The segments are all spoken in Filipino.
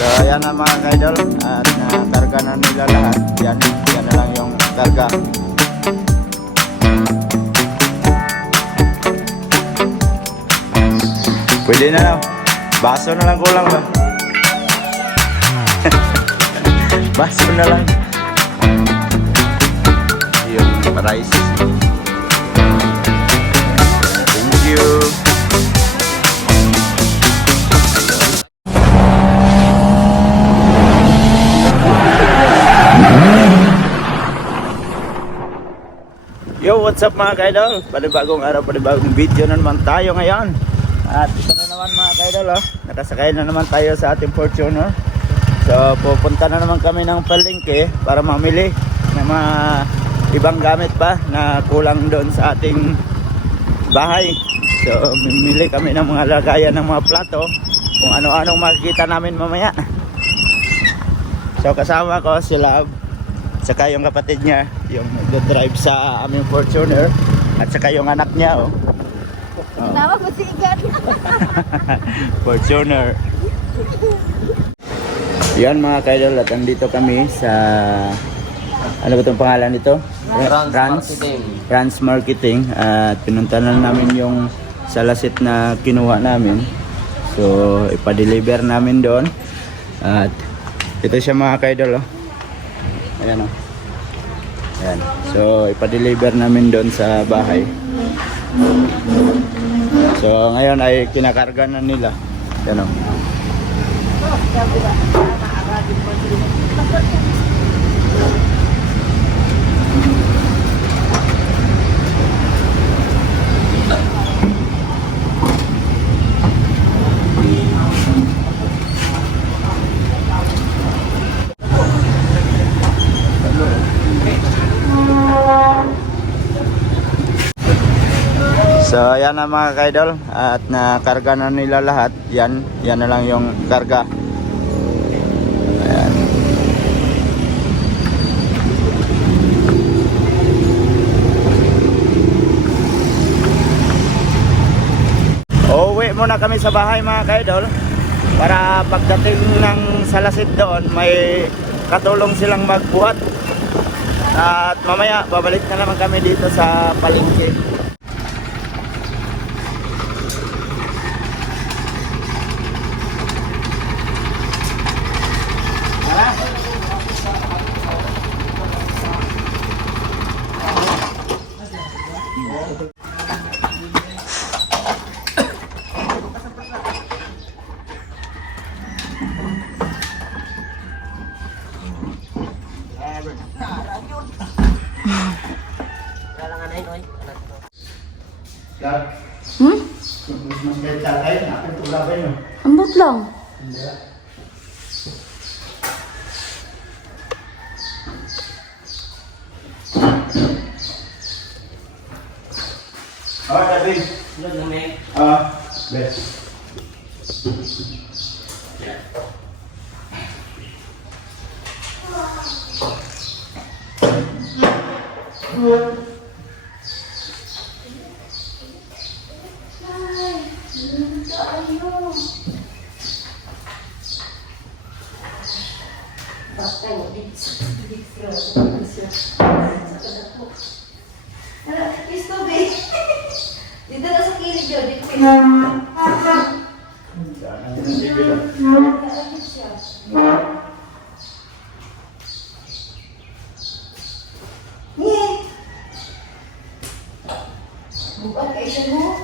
So ayan na mga kaidol, at nakarga na nila lahat. Yan na lang yung karga. Pwede na lang. Baso na lang kulang ba? Baso na lang. Yung rice. Thank you. Yo, what's up mga kaidol? Panibagong araw, panibagong video na naman tayo ngayon. At ito na naman mga kaidol, nakasakay na naman tayo sa ating Fortuner. So pupunta na naman kami ng palengke para mamili ng mga ibang gamit pa na kulang doon sa ating bahay. So mimili kami ng mga lagayan ng mga plato, kung ano-anong makikita namin mamaya. So kasama ko si Love, saka yung kapatid niya, yung nag-drive sa aming Fortuner, at saka yung anak niya, Tama ko si Igan. Fortuner. Yan mga kaidol, at andito kami sa, ano ba itong pangalan nito? Rans Marketing. At pinunta na namin yung salasit na kinuha namin. So ipa-deliver namin doon. At ito siya mga kaidol, ayan o. Ayan. So ipa-deliver namin doon sa bahay. So ngayon ay kinakarga na nila. Ayan o. So ayan na mga kaidol, at nakarga na nila lahat. Yan na lang yung karga. Ayan. Uuwi muna kami sa bahay mga kaidol, para pagdating ng salasit doon may katulong silang magbuhat. At mamaya babalik na naman kami dito sa palengke. Ambot lang. David. Best. Dito na sa kilig yun. Dito bukan kayak siya mo.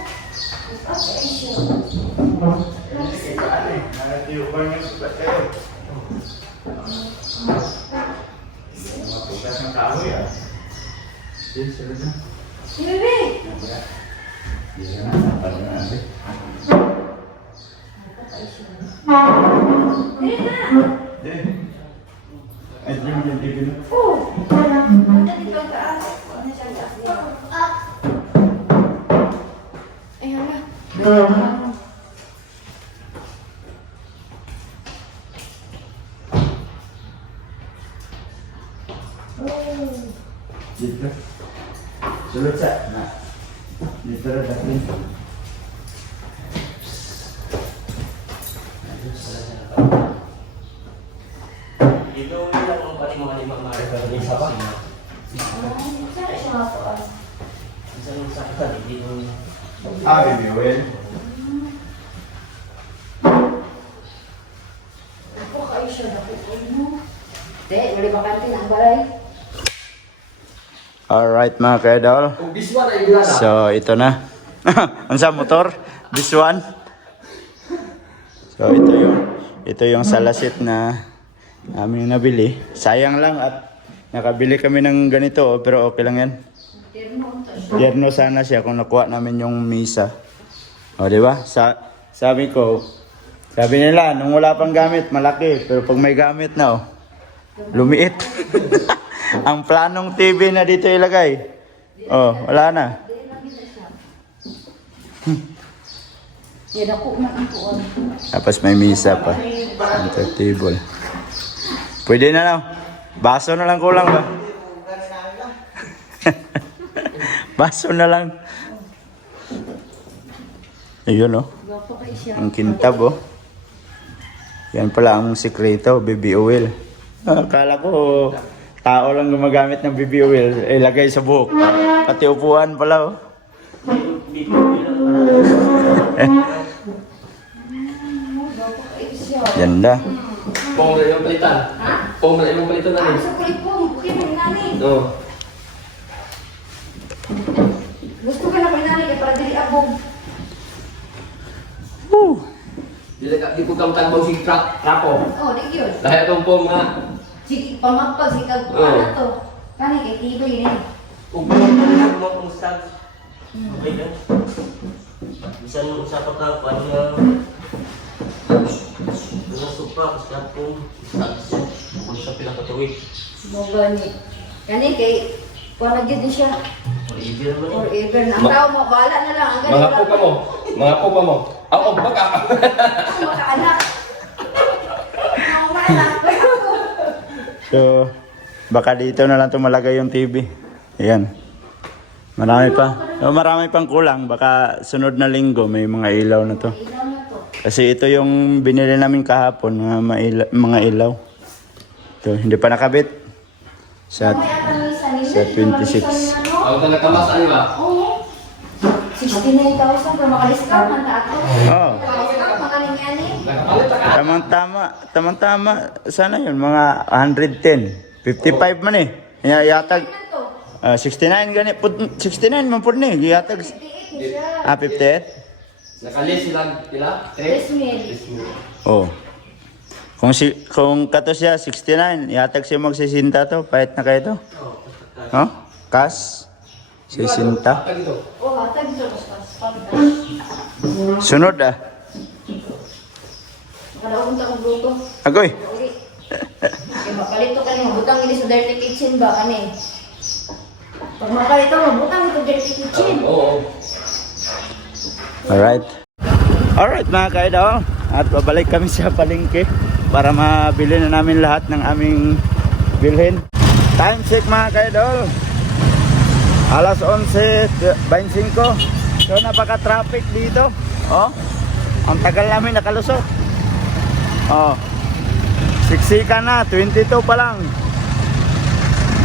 Bukan kayak siya. Nalatiupan yung sukat kayo. Mapugas ng kahoy ah. Sige, sige na. Sige, Bebe. Sige na, napalo na natin. Dili na. Ay, di mo yung TV na. Oo. Punta dito ang taas. Ano siya ang taas niya? Ayun na. Dito. Sulot sa. Dito na dapat. Dito lang ang pati mga limang maaari ka isa pa. Sana siya matuan. Isang saktan, hindi mo... Baby oil. Ako kayo siya nakukuha mo. Te, wala bakante ng balay. Alright mga ka-idol. Kung biswa na yung gana. So ito na. Ano sa motor? This one. So ito yung salasit na namin nabili. Sayang lang at nakabili kami ng ganito pero okay lang yan. Yerno sana siya kung nakuha namin yung misa. O di ba? Sabi nila nung wala pang gamit malaki pero pag may gamit na lumiit. Ang planong TV na dito ilagay. Oh, wala na. Yan ako na ang tuwan. Tapos may misa pa. Center table. Pwede na lang. Baso na lang kulang ba? Baso na lang. Ayun oh. Gwapo kayo siya. Ang kintab oh. Yan pala ang sikreto, baby oil. Akala ko tao lang gumagamit ng baby oil. Ilagay sa buhok. Pati upuan pala oh. Gwapo kayo siya. Ganda. Pong na yung palitan. Ha? Pong na yung palitan na rin. Sa kulit po, bukit mo nani. Oo. Gusto ka na ko nani kay para dili abog. Di ko kamtan mo si trapo. Oh, di yun. Dahil itong pong na... Sige, pamagpag, sige, Oo. ano to? Kani kay tiboy ni. Kung pong mo kung saan. Okay na. Bisan mo sa pagkakuan nga... Mga supra, kasi pong... Kung sa pinakatuwid. Moga ni. Kani kay kuha na din siya. Forever naman eh. Forever na. Ang tao mo, bahala na lang. Ang galing Mga pupa mo. Mga pupa mo. Ang baka. Ang makaanak. Ang maanak. So, baka dito na lang tumalagay yung TV. Ayan. Marami pa. Oh, marami pang kulang. Baka sunod na linggo may mga ilaw na to. Ilaw na to. Kasi ito yung binili namin kahapon, mga ilaw. Ito, hindi pa nakabit. Sa, May atang misa nila. sa 26. Ang talakamas, ano ba? Oo. 69,000 para makadiscount man ta ako. oh, Makadiscount mga ninyani. Nakapalit ka. tamang-tama. Sana yun, mga 110. 55 man eh. Yatag, Ano to? 69 ganit. 69 man po ni. Yatag, 58 ni siya. 58. Nakalis sila. Pila? 3,000. Oh. Kung kato siya 69, yatag siya magsisinta to, pahit na kayo to. Oh? Kas? 60. Tag ito. Oh, hatag dito pas pagtas. Sunod ah. Nakalaon ta kong luto. Agoy. Uli. Kaya makalito ka niyo, butang ini sa dirty kitchen ba kani? Pag makalito mo, butang ito dirty kitchen. Oo. Alright. Alright mga ka-idol. At babalik kami sa palengke para mabili na namin lahat ng aming bilhin. Time check mga ka-idol. Alas 11:25. So napaka-traffic dito. Oh. Ang tagal namin nakalusot. Oh. Siksika na, 22 pa lang.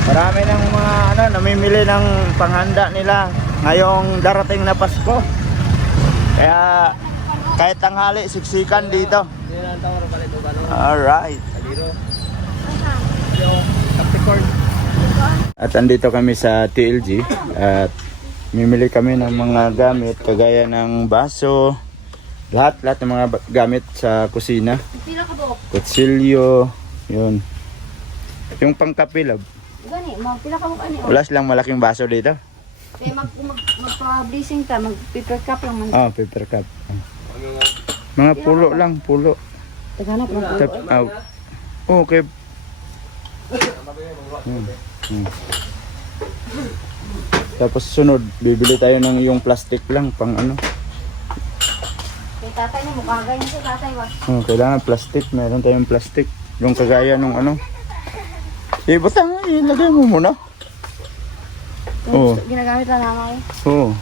Marami ng mga namimili ng panghanda nila ngayong darating na Pasko. Kaya kahit tanghali, siksikan dito. Alright. At andito kami sa TLG at mimili kami ng mga gamit kagaya ng baso, lahat ng mga gamit sa kusina. Pila ka buok? Kutsilyo, yun. Yung pangkapilab. Gani, pila ka buok ani? Wala silang malaking baso dito. Kaya magpa-blessing ka, mag-paper cup lang man. Ah, paper cup. Mga pulo lang, pulo. Taganap lang po. Okay. Tapos sunod, bibili tayo ng yung plastic lang pang ano. Kay tatay niya, mukha ganyan siya tatay ba? Kailangan plastic, meron tayong plastic. Yung kagaya nung ano. Butang, ilagay mo muna. Oo. Ginagamit lang naman eh. Oo.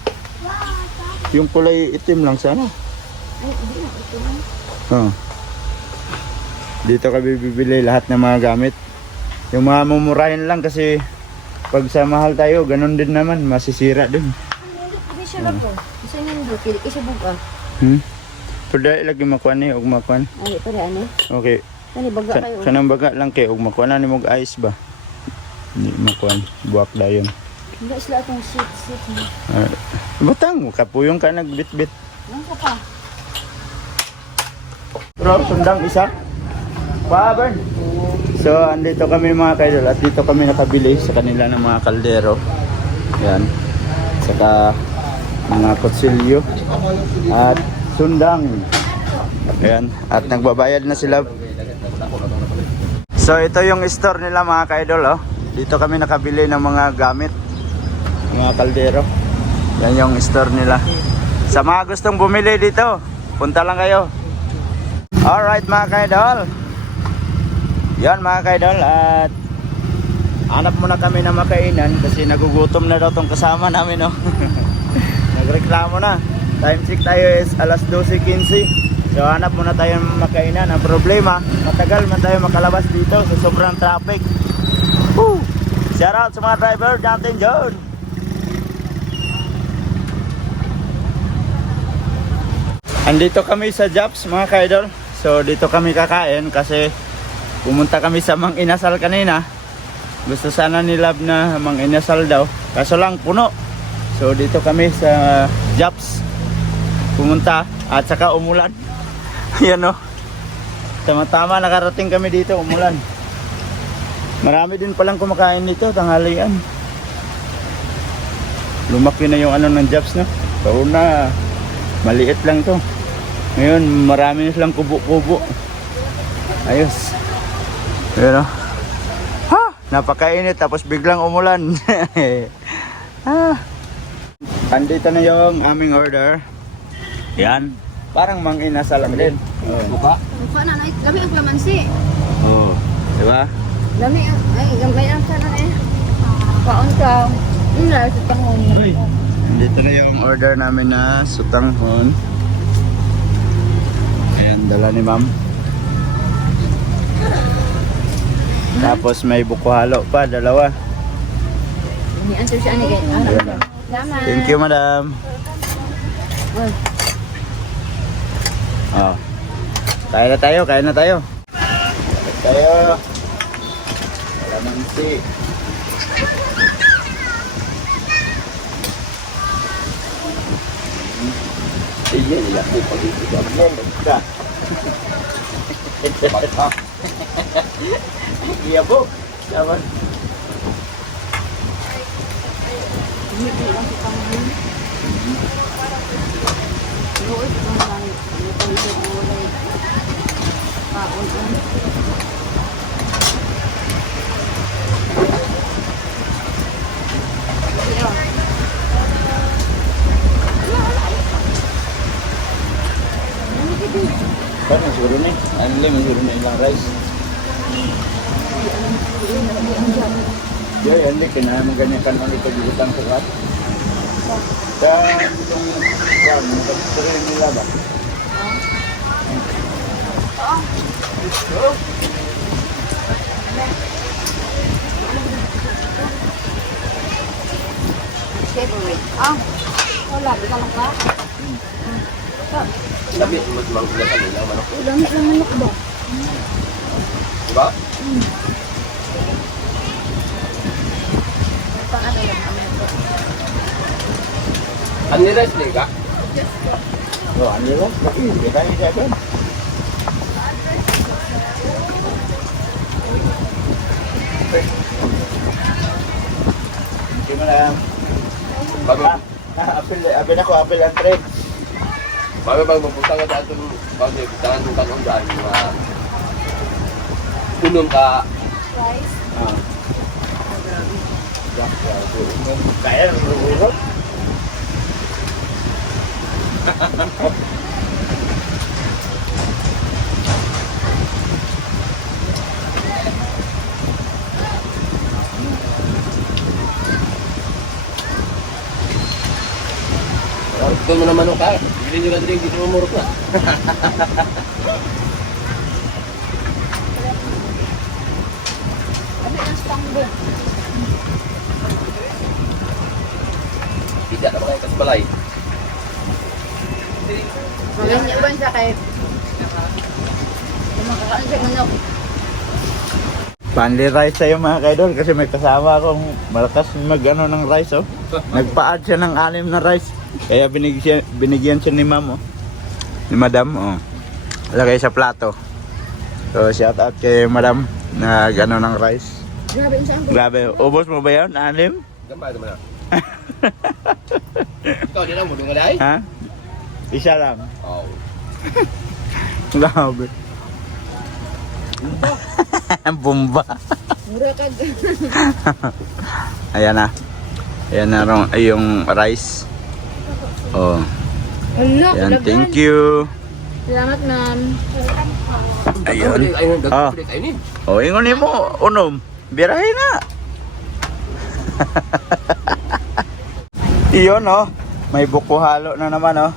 Yung kulay itim lang sana. Ay, hindi na, ito lang. Dito kami bibili lahat ng mga gamit. Yung mga mumurahin lang kasi pag sa mahal tayo, ganun din naman, masisira din. Hindi siya lang to. Isa nindot, kili isa buga. Pero dahil lagi makuan eh, og makuan. Ay, pare ano? Okay. Kani baga kayo. Kanang baga lang kay og makuan ani mog ice ba? Hindi makuan, buwak dayon. Hindi sila atong sit. Butang, kapuyong ka nagbitbit. Nang ka pa. Bro, sundang isa. Bern. So, andito kami mga kaidol at dito kami nakabili sa kanila ng mga kaldero. Yan. Saka mga kutsilyo at sundang. Ayan. At nagbabayad na sila. So, ito yung store nila mga kaidol. Oh. Dito kami nakabili ng mga gamit. Mga kaldero. Yan yung store nila. Sa mga gustong bumili dito, punta lang kayo. Alright mga kaidol. Yan mga kaidol, at hanap muna kami na makainan kasi nagugutom na daw tong kasama namin, no? Nagreklamo na. Time check tayo is alas 12:15. So hanap muna tayo ng makainan. Ang problema, matagal man tayo makalabas dito sa sobrang traffic. Woo! Shout out sa mga driver natin dyan. Andito kami sa Japs mga kaidol. So dito kami kakain kasi pumunta kami sa Mang Inasal kanina. Gusto sana ni Love na Mang Inasal daw. Kaso lang puno. So dito kami sa Japs. Pumunta at saka umulan. Yan o. Tama-tama nakarating kami dito, umulan. Marami din palang kumakain dito, tanghalian. Lumaki na yung ano ng Japs, no? Kauna, maliit lang to. Ngayon, marami na silang kubo-kubo. Ayos. Ayan o. Ha! Napakainit tapos biglang umulan. Andito na yung aming order. Yan. Parang Mang Inasal din. Buka. Mukha na, kami ang klamansi. Oh. Diba? Dami, ay, gambay ang kanan eh. Kaon ka. Sa tangon. Andito na yung order namin na sutanghon. Ayan, dala ni ma'am. Tapos may buko halo pa, dalawa. Ini-answer siya ni Gay. Salamat. Thank you, madam. Oy. Oh. Kain na tayo, kain na tayo. Kain tayo. Kalamansi. Iya, iya, iya, bu. Sabar. Kan siguro ni, ano lang siguro na ilang rice. Ya, hindi kina ganyan kan man ito gutang sa kat. Dan itong kan, nagtuloy nila ba? Favorite. Wala, di ka lang ka? Labi, mas magulatan nila manok. Dami lang manok ba? Diba? Pang ano lang kami ito. Ano ni rice nih, Kak? Oh, ano lang? Hindi ka niya doon. Hindi mo lang. Bago, Apil ako, apil ang trade. bago magpupunta ka dyan itong bago, tangan ng tanong dyan, mga unom ka. Rice. Kaya nang urot. Ito mo naman ka. Bili nyo lang din, dito mo murot na. Grabe. Tidak na mga kasbalay. Maganda ba siya kay... Kumakakaan siya manok. Family rice tayo mga kaidol kasi may kasama akong malakas mag-ano ng rice oh. Nagpa-add siya ng 6 na rice. Kaya binigyan siya ni ma'am oh. Ni madam oh. Lagay sa plato. So shout out kay madam na gano ng rice. Grabe yung saan ko. Grabe, ubos mo ba yun? 6? Gambay naman na. Ikaw, di na mo dunga dahi? Ha? Isa lang. Oh. Grabe. Bomba. Mura ka. Ayan na. Ayan na ay yung rice. Oh. Hala, Ayan, kulagan. thank you. Salamat, ma'am. Ayun. Ayun, Ah. dagdag ayun. Oh, ingon mo, unom. Birahin na. Iyon oh. May buko halo na naman oh.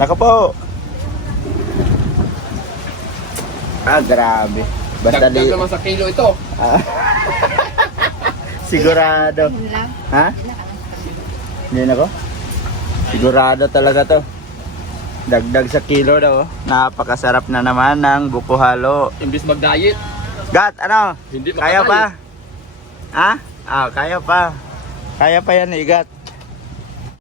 Naka po. Ah, grabe. Basta Dagdag di. naman sa kilo ito. Ah. Sigurado. Ha? Hindi na ko? Sigurado talaga to. Dagdag sa kilo daw. Oh. Napakasarap na naman ng buko halo. Imbis mag-diet, Gat, ano? hindi Kaya pa? makadiet. Ha? Ah, kaya pa. Kaya pa yan, Igat.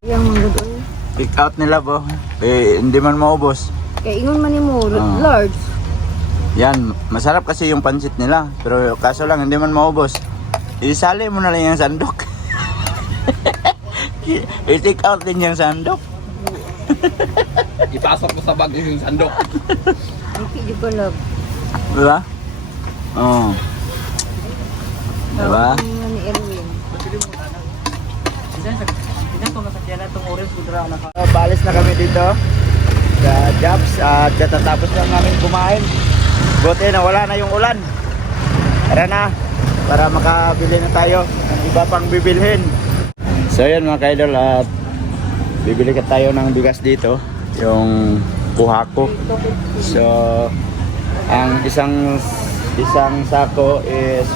Yung mga doon. Pick out nila po. Eh, hindi man maubos. Kaya ingon man ni mo, Ah. large. Yan, masarap kasi yung pansit nila. Pero kaso lang, hindi man maubos. Isali mo na lang yung sandok. I-take out din yung sandok. Ipasok mo sa bag yung sandok. Hindi di ko love. Diba? Oo. Diba? Ang nga ni Erwin. Balis na kami dito sa jobs at katatapos lang namin kumain. Buti na wala na yung ulan. Tara na para makabili na tayo ng iba pang bibilhin. So yun mga kaidol at bibili ka tayo ng bigas dito, yung Puhako. So ang isang sako is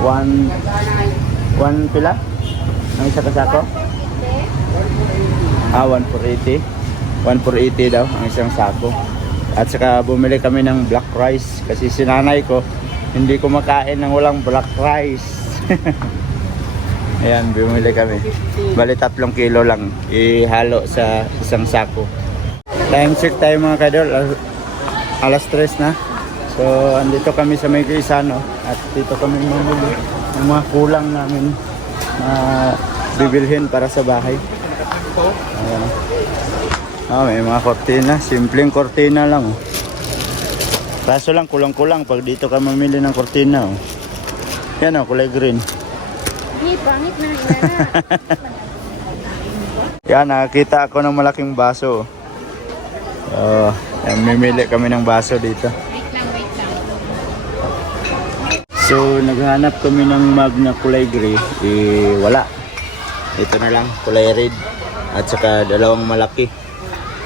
1 pila? Ang isa ka sako? 1,480. 1,480 daw ang isang sako. At saka bumili kami ng black rice kasi sinanay ko hindi ko makain ng walang black rice. Ayan, bumili kami. Bali 3 kilo lang ihalo sa isang sako. Time check tayo mga kadol. Alas 3 na. So andito kami sa May Quezano at dito kami mamili ng mga kulang namin na bibilhin para sa bahay. Ayan. May mga kortina. Simpleng kortina lang. Oh. Kaso lang kulang-kulang pag dito ka mamili ng kortina. Oh. Yan oh, kulay green. Hindi, pangit na inana. Yan, nakakita ako ng malaking baso. Yan, mimili kami ng baso dito. Wait lang. So, naghanap kami ng mug na kulay gray. Wala. Ito na lang, kulay red. At saka dalawang malaki.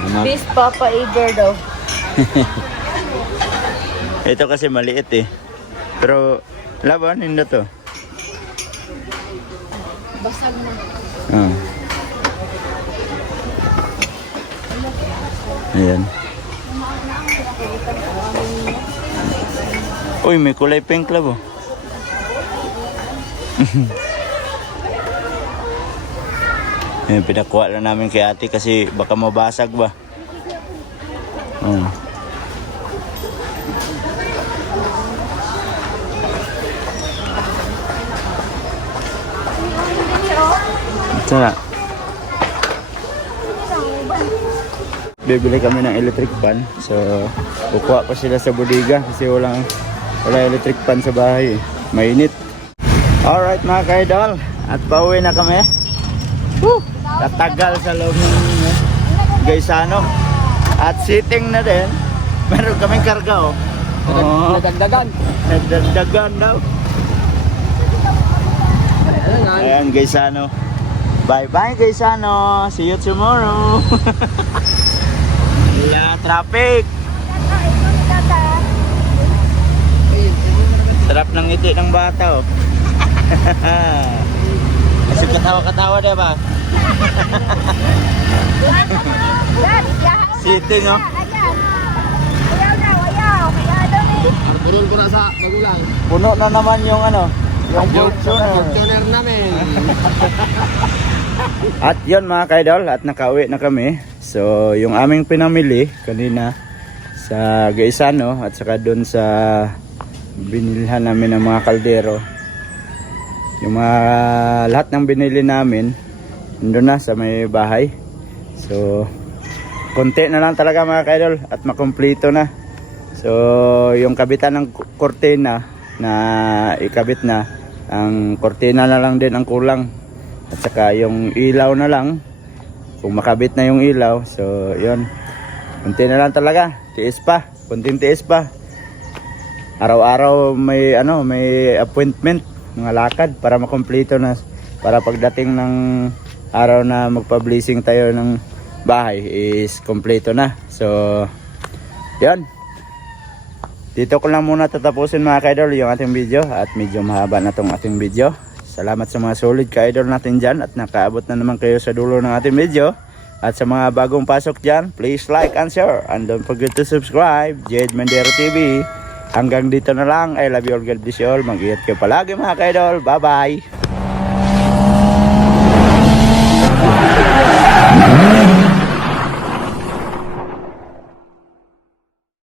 Mug. Bis Papa Eber daw. Ito kasi maliit eh. Pero, laban, hindi to. Basag na. Ayan. Uy, may kulay pink labo. Ayan, pinakuha lang namin kay ate kasi baka mabasag ba. Ito na. Bibili kami ng electric fan. So, kukuha pa sila sa bodega kasi wala electric fan sa bahay. Mainit. Alright mga kaidol. At pauwi na kami. Woo! Tatagal sa loob ng Gaisano. At sitting na din. Meron kaming karga oh. Nadagdagan. Nagdagdagan daw. Ayan Gaisano. Bye bye Gaisano. See you tomorrow. Wala traffic. Sarap ng ngiti ng bata oh. Kasi katawa-katawa dia ba? Sitting oh. Purul ko na sa magulang. Puno na naman yung ano, yung Fortuner. Fortuner namin. At yon mga kaidol, at nakauwi na kami. So yung aming pinamili kanina sa Gaisano at saka doon sa binilhan namin ng mga kaldero. Yung mga lahat ng binili namin doon na sa may bahay. So konti na lang talaga mga kaidol at makumpleto na. So yung kabitan ng kortina na ikabit na, ang kortina na lang din ang kulang. At saka yung ilaw na lang, kung makabit na yung ilaw. So yun, konti na lang talaga, tiis pa, konting tiis pa. Araw-araw may ano, may appointment, mga lakad para makumpleto na, para pagdating ng araw na magpa-blessing tayo ng bahay is kompleto na. So yun, dito ko lang muna tatapusin mga ka-idol yung ating video, at medyo mahaba na tong ating video. Salamat sa mga solid ka-idol natin dyan, at nakaabot na naman kayo sa dulo ng ating video. At sa mga bagong pasok dyan, please like and share, and don't forget to subscribe. Jade Mendero TV. Hanggang dito na lang. I love you all, God bless you all. Mag-ingat kayo palagi mga ka-idol. Bye bye.